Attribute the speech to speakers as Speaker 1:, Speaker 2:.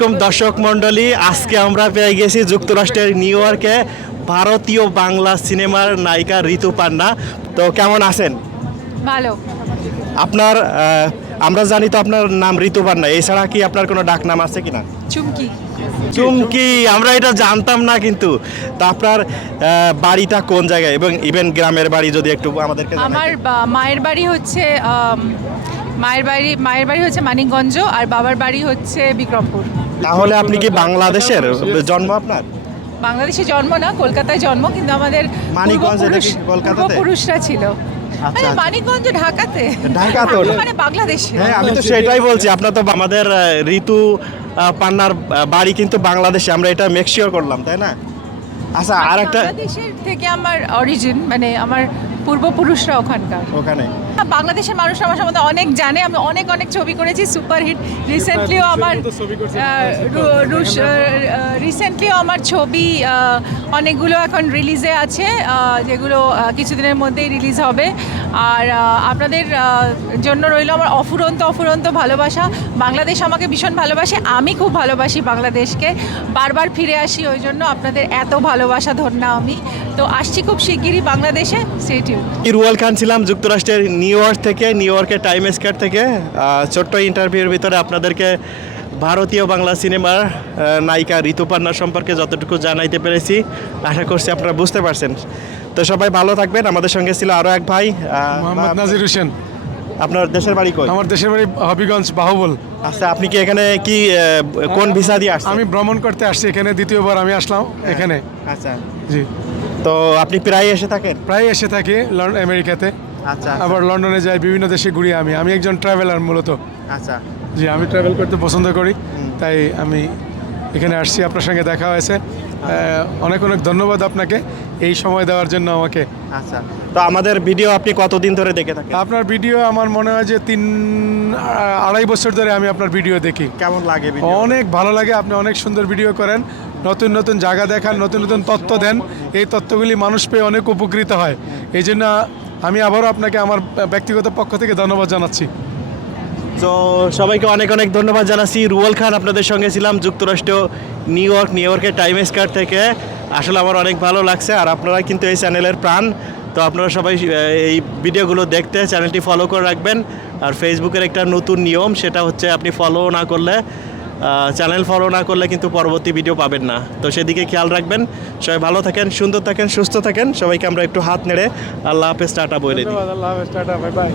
Speaker 1: এরকম দর্শক মণ্ডলী আজকে আমরা পেয়ে গেছি যুক্তরাষ্ট্রের নিউ ইয়র্কে ভারতীয় বাংলা সিনেমার নায়িকা ঋতু পান্না। তো কেমন আছেন?
Speaker 2: ভালো।
Speaker 1: আপনার আমরা জানি তো আপনার নাম ঋতু পান্না এছাড়া কি আপনার কোনো ডাক নাম আছে কিনা?
Speaker 2: চুমকি।
Speaker 1: চুমকি আমরা এটা জানতাম না কিন্তু। তো আপনার বাড়িটা কোন জায়গায়? এবং ইভেন গ্রামের বাড়ি যদি একটু আমাদেরকে
Speaker 2: আমার মায়ের বাড়ি হচ্ছে মায়ের বাড়ি মায়ের বাড়ি হচ্ছে মানিকগঞ্জ আর বাবার বাড়ি হচ্ছে বিক্রমপুর।
Speaker 1: তাহলে আপনি কি বাংলাদেশের জন্ম আপনার?
Speaker 2: বাংলাদেশে জন্ম না কলকাতায় জন্ম কিন্তু আমাদের? পূর্বপুরুষরা ছিল।
Speaker 1: আচ্ছা, আচ্ছা।
Speaker 2: মানিকগঞ্জ ঢাকাতে?
Speaker 1: ঢাকাতে।
Speaker 2: মানে বাংলাদেশে।
Speaker 1: হ্যাঁ আমি তো সেটাই বলছি আপনার তো আমাদের ঋতু পান্নার বাড়ি কিন্তু বাংলাদেশে আমরা এটা মেকশিওর করলাম তাই না? আচ্ছা আর একটা
Speaker 2: থেকে আমার অরিজিন মানে আমার পূর্বপুরুষরা ওখানকার।
Speaker 1: ওখানে।
Speaker 2: বাংলাদেশের মানুষ আমার সম্বন্ধে অনেক জানে। আমি অনেক অনেক ছবি করেছি সুপারহিট। রিসেন্টলিও আমার রিসেন্টলিও আমার ছবি অনেকগুলো এখন রিলিজে আছে যেগুলো কিছুদিনের মধ্যেই রিলিজ হবে। আর আপনাদের জন্য রইল আমার অফুরন্ত অফুরন্ত ভালোবাসা। বাংলাদেশ আমাকে ভীষণ ভালোবাসে আমি খুব ভালোবাসি বাংলাদেশকে। বারবার ফিরে আসি ওই জন্য আপনাদের এত ভালোবাসা ধন্য আমি। তো আসছি খুব শিগগিরই বাংলাদেশে সেটিউ
Speaker 1: রুয়াল খান ছিলাম যুক্তরাষ্ট্রের নিউ ইয়র্ক থেকে নিউ ইয়র্কের টাইম স্কোয়ার থেকে ছোট্ট ইন্টারভিউর ভিতরে আপনাদেরকে ভারতীয় বাংলা সিনেমার নায়িকা ঋতু পান্না সম্পর্কে যতটুকু জানাইতে পেরেছি আশা করছি আপনারা বুঝতে পারছেন। তো সবাই ভালো থাকবেন। আমাদের সঙ্গে ছিল আরও এক ভাই
Speaker 3: মোহাম্মদ নাজির হোসেন।
Speaker 1: আপনার দেশের বাড়ি কই?
Speaker 3: আমার দেশের বাড়ি হবিগঞ্জ বাহুবল।
Speaker 1: আচ্ছা আপনি কি এখানে কি কোন ভিসা দিয়ে আসছেন?
Speaker 3: আমি ভ্রমণ করতে আসছি এখানে দ্বিতীয়বার আমি আসলাম এখানে।
Speaker 1: আচ্ছা।
Speaker 3: জি।
Speaker 1: তো আপনি প্রায় এসে থাকেন?
Speaker 3: প্রায় এসে থাকি আমেরিকাতে।
Speaker 1: আচ্ছা
Speaker 3: আবার লন্ডনে যাই বিভিন্ন দেশে ঘুরি আমি। আমি একজন ট্রাভেলার মূলত।
Speaker 1: আচ্ছা।
Speaker 3: জি আমি ট্রাভেল করতে পছন্দ করি। তাই আমি এখানে আসছি আপনার সঙ্গে দেখা হয়েছে। অনেক অনেক ধন্যবাদ আপনাকে এই সময় দেওয়ার জন্য আমাকে।
Speaker 1: আচ্ছা। তো আমাদের ভিডিও আপনি কতদিন ধরে দেখে থাকেন?
Speaker 3: আপনার ভিডিও আমার মনে হয় যে তিন আড়াই বছর ধরে আমি আপনার ভিডিও দেখি।
Speaker 1: কেমন লাগে
Speaker 3: অনেক ভালো লাগে আপনি অনেক সুন্দর ভিডিও করেন। নতুন নতুন জায়গা দেখান নতুন নতুন তথ্য দেন। এই তথ্যগুলি মানুষ পেয়ে অনেক উপকৃত হয়। এই জন্য আমি আবারও আপনাকে আমার ব্যক্তিগত পক্ষ থেকে ধন্যবাদ জানাচ্ছি।
Speaker 1: তো সবাইকে অনেক অনেক ধন্যবাদ জানাচ্ছি। রুয়েল খান, আপনাদের সঙ্গে ছিলাম যুক্তরাষ্ট্র, নিউ ইয়র্ক, নিউ ইয়র্কের টাইম স্কোয়ার থেকে। আসলে আমার অনেক ভালো লাগছে আর আপনারা কিন্তু এই চ্যানেলের প্রাণ। তো আপনারা সবাই এই ভিডিওগুলো দেখতে, চ্যানেলটি ফলো করে রাখবেন। আর ফেসবুকের একটা নতুন নিয়ম, সেটা হচ্ছে আপনি ফলো না করলে চ্যানেল ফলো না করলে কিন্তু পরবর্তী ভিডিও পাবেন না। তো সেদিকে খেয়াল রাখবেন। সবাই ভালো থাকেন, সুন্দর থাকেন, সুস্থ থাকেন। সবাইকে আমরা একটু হাত নেড়ে আল্লাহ হাফেজ, টাটা বলে দিই।
Speaker 3: আল্লাহ হাফেজ, টাটা বাই বাই